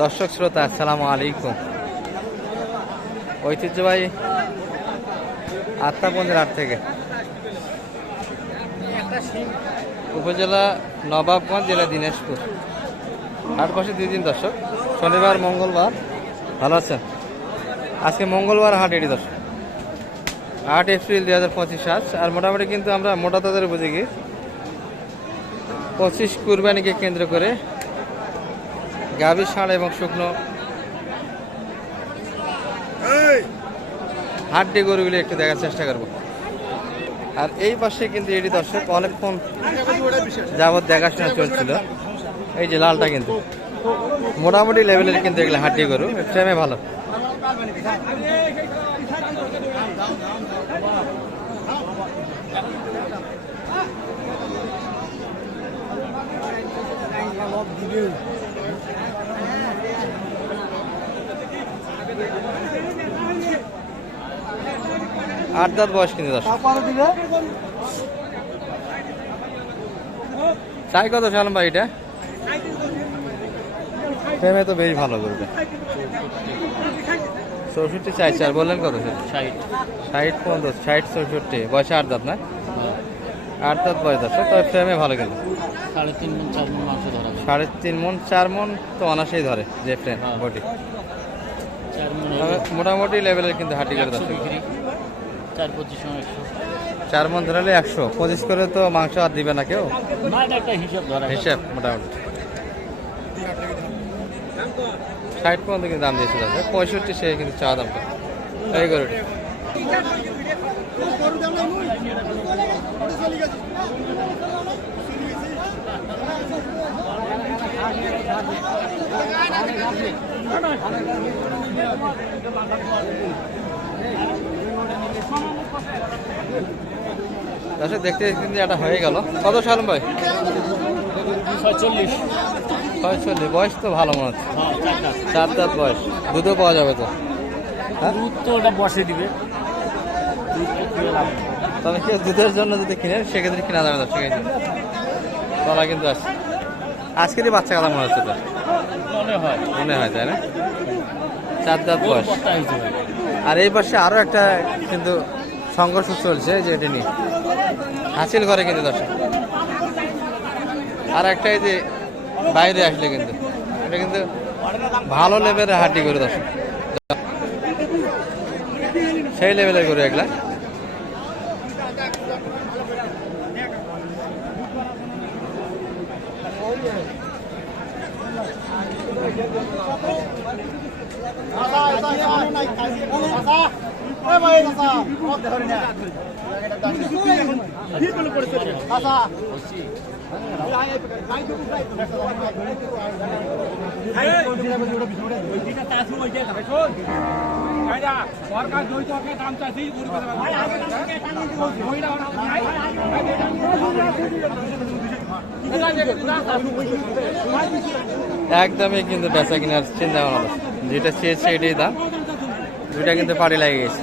দর্শক শ্রোতা, আসসালামু আলাইকুম। ঐতিহ্যবাহী আত্মাপঞ্জের হাট থেকে উপজেলা নবাবগঞ্জ, জেলা দিনাজপুর। হাট বসে দুই দিন দর্শক। শনিবার, মঙ্গলবার। ভালো আছেন? আজকে মঙ্গলবার হাট এটি দর্শক। আট এপ্রিল দুই হাজার পঁচিশ আজ। আর মোটামুটি কিন্তু আমরা মোটা তাদের বুঝে গিয়ে পঁচিশ কুরবানিকে কেন্দ্র করে গাভী ষাঁড় এবং শুকনো হাড্ডি গরুগুলি একটু দেখার চেষ্টা করব। আর এই পাশে কিন্তু এটি দর্শক অনেকক্ষণ যাবৎ দেখাশোনা চলছিল। এই যে লালটা কিন্তু। মোটামুটি লেভেলের কিন্তু এগুলো হাড্ডি গরু। ট্রেমে ভালো। আট দাঁত বয়স কিন্তু চাই কত সালাম ভাই এটা? ফ্রেমে তো বেশ ভালো করবে। চৌষট্টি চাইছে আর বললেন কত? ষাট। ষাট পর্যন্ত ষাট চৌষট্টি। বয়সে আট দাঁত না? আট দাঁত বয়স দর্শক তবে ফ্রেমে ভালো কিন্তু সাড়ে তিন মন চার মন মাংস ধরা সাড়ে তিন মন চার মন তো অনাসেই ধরে যে ফ্রেম হ্যাঁ। বডি। চার মোটামুটি লেভেলের কিন্তু হাঁটি করে বিক্রি। চার পঁচিশ মন একশো। চার মন ধরালে একশো। পঁচিশ করে তো মাংস আর দিবে না কেউ? না এটা একটা হিসাব ধরা। হিসাব মোটামুটি। ষাট পর্যন্ত কিন্তু দাম দিয়েছিল পঁয়ষট্টি সে কিন্তু চা দামটা। এই গরুটি দেখতে দেখতে কিন্তু এটা হয়ে গেল। কত সাল ভাই? ছয়চল্লিশ। ছয়চল্লিশ। বয়স তো ভালো মনে হচ্ছে। হ্যাঁ চার দাঁত। বয়স। দুধও পাওয়া যাবে তো? হ্যাঁ? দুধ তো ওটা বসে দিবে। তবে কেউ দুধের জন্য যদি কিনে সেক্ষেত্রে কিনা যাবে দর্শক এই যে। তলা কিন্তু আছে। আজকেরই বাচ্চা কথা মনে হচ্ছে তো? মনে হয়। মনে হয় তাই না? চার দাঁত বয়স। আর এই পাশে আরও একটা কিন্তু সংঘর্ষ চলছে যে এটা নিয়ে। হাসিল করে কিন্তু দর্শক। আর একটা এই যে বাইরে আসলে কিন্তু, এটা কিন্তু ভালো লেভেলের হাড্ডি করে দর্শক। সেই লেভেলের করে এগুলা একদমই কিন্তু বেচা কিনার চিন্তা ভাবনা। যেটা চেয়েছে এটাই দাম। দুইটা কিন্তু পাড়ি লাগে গেছে।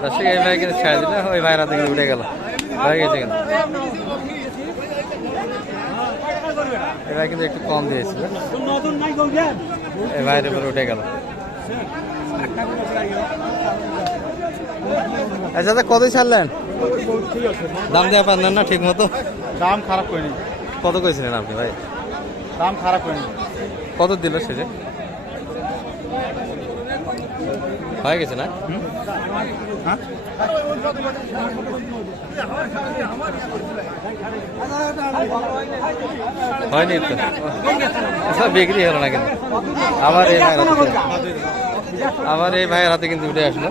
দর্শক এই ভাই কিন্তু ছেড়ে দিলে ওই কিন্তু উঠে গেল। হয়ে গেছে কিন্তু এই ভাই কিন্তু একটু কম দিয়েছিল এই ভাইয়ের উপরে উঠে গেল। আচ্ছা দাদা কতই ছাড়লেন? দাম দেওয়া পারলেন না ঠিক মতো দাম খারাপ করিনি। কত কইছিলেন আপনি ভাই? দাম খারাপ করিনি। কত দিল সেজে হয়ে গেছে না? হ্যাঁ হয়নি তো। আচ্ছা, বিক্রি হলো না কিন্তু। আবার এই আবার এই ভাইয়ের হাতে কিন্তু উঠে আসলো।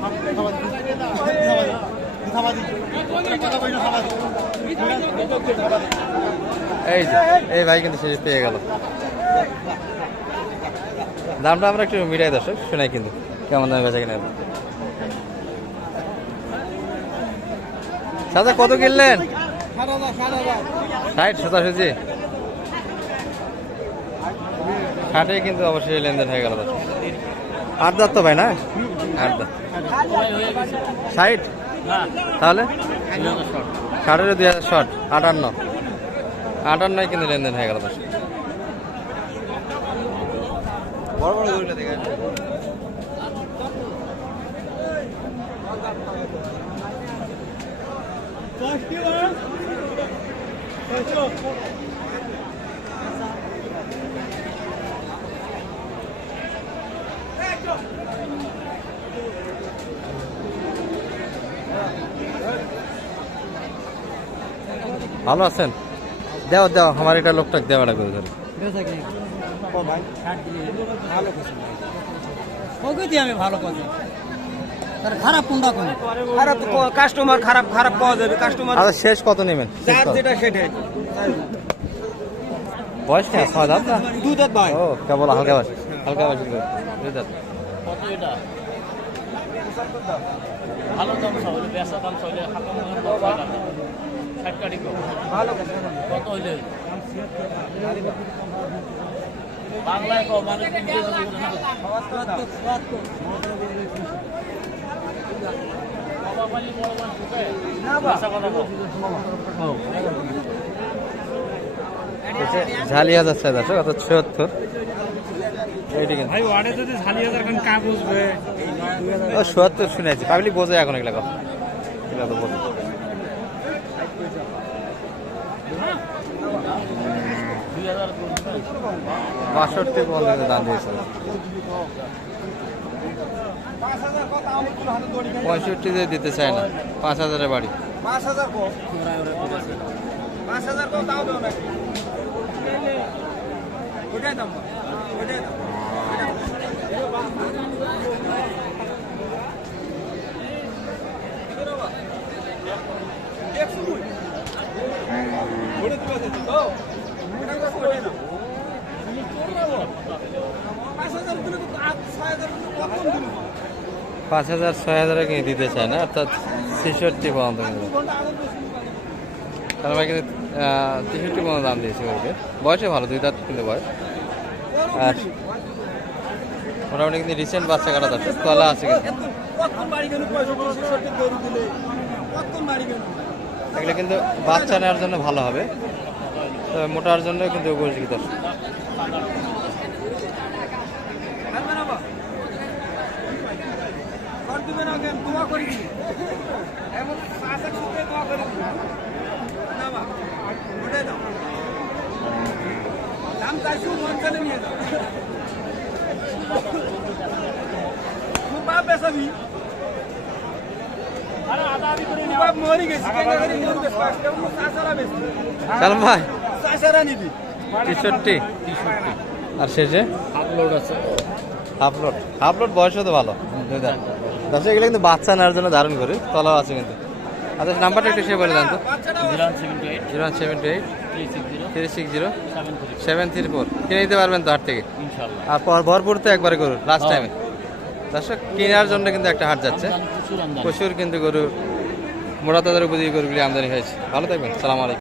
এই যে এই ভাই কিন্তু সে পেয়ে গেল। দামটা আমরা একটু মিটাই দর্শক শোনাই কিন্তু। কেমন দামে বেচা কিনা। দাদা কত কিনলেন? ষাট শতাশি ষাটে কিন্তু অবশ্যই লেনদেন হয়ে গেল আট দাঁত তো ভাই, না? আট দাঁত। ষাট? তাহলে? ষাটের দুই হাজার শর্ট আটান্ন। আটান্নয় কিন্তু লেনদেন হয়ে গেল বড় বড় গরুটা দেখে ভালো আছেন? দেও দেও আমার এটা লোকটা দেওয়া লাগবে ধরে প্রকৃতি আমি ভালো কথা খারাপ কোনটা কোন? খারাপ কাস্টমার খারাপ খারাপ পাওয়া যাবে কাস্টমার আচ্ছা শেষ কত নেবেন? যার যেটা সেটাই। বয়স কেন ছয় দাঁত না? দুধ আর ভাই। ও কেবল হালকা বয়স। হালকা বয়স দুই দাঁত। কত এটা ভালো দাম চাইলে বেচা দাম চাইলে ষাট কাটি ভালো। কত হইলে? বাংলায় কম মানুষ ঝালি হাজার খান কা বুঝবে? ও সত্তর শুনেছি। পাবলিক বোঝে এখন এগুলা কথা। এগুলা তো বোঝে। বাষট্টি পর্যন্ত দাম দিয়েছে। পঁয়ষট্টি দিয়ে দিতে চায় না পাঁচ হাজারের বাড়ি। পাঁচ হাজার কো পাঁচ হাজার তাও দেও নাকি ওটাই দাম বল, ওটাই দাম পাঁচ হাজার, ছয় হাজারে কিনে দিতে চায় না? অর্থাৎ ছেষট্টি পর্যন্ত কিন্তু তার কিন্তু তেষট্টি পর্যন্ত দাম দিয়েছে ওকে বয়সে ভালো, দুই দাঁত কিন্তু বয়স। আর মোটামুটি কিন্তু রিসেন্ট বাচ্চা কাটা যাচ্ছে তলা আছে কিন্তু। এগুলো কিন্তু বাচ্চা নেওয়ার জন্য ভালো হবে। মোটার জন্য কিন্তু উপযোগী দর্শক হারবে না বা কর দিবে না কেন দোয়া করি। এমন সুখে দোয়া করে। না বা ওটাই দাও। দাম চাইছি নিয়ে তুই বাপ বেসাবি আরে মরি গেছি সালাম ভাই। চাষারা নিবি। তেষট্টি শেষে? আপলোড আছে। আপলোড আপলোড বয়সও তো ভালো। দুই দর্শক এগুলো কিন্তু বাচ্চা নেওয়ার জন্য দারুণ করে। তলাও আছে কিন্তু। আচ্ছা নাম্বারটা একটু সে বলে দেন তো। Zero zero seven two eight. Three six zero. Seven three four. কিনে নিতে পারবেন তো হাট থেকে? আর পর ভরপুর তো একবারে করুন লাস্ট। টাইমে দর্শক কেনার জন্য কিন্তু একটা হাট যাচ্ছে। প্রচুর কিন্তু গরু মোটা তাদের উপযোগী গরুগুলি আমদানি হয়েছে। ভালো থাকবেন। সালাম আলাইকুম।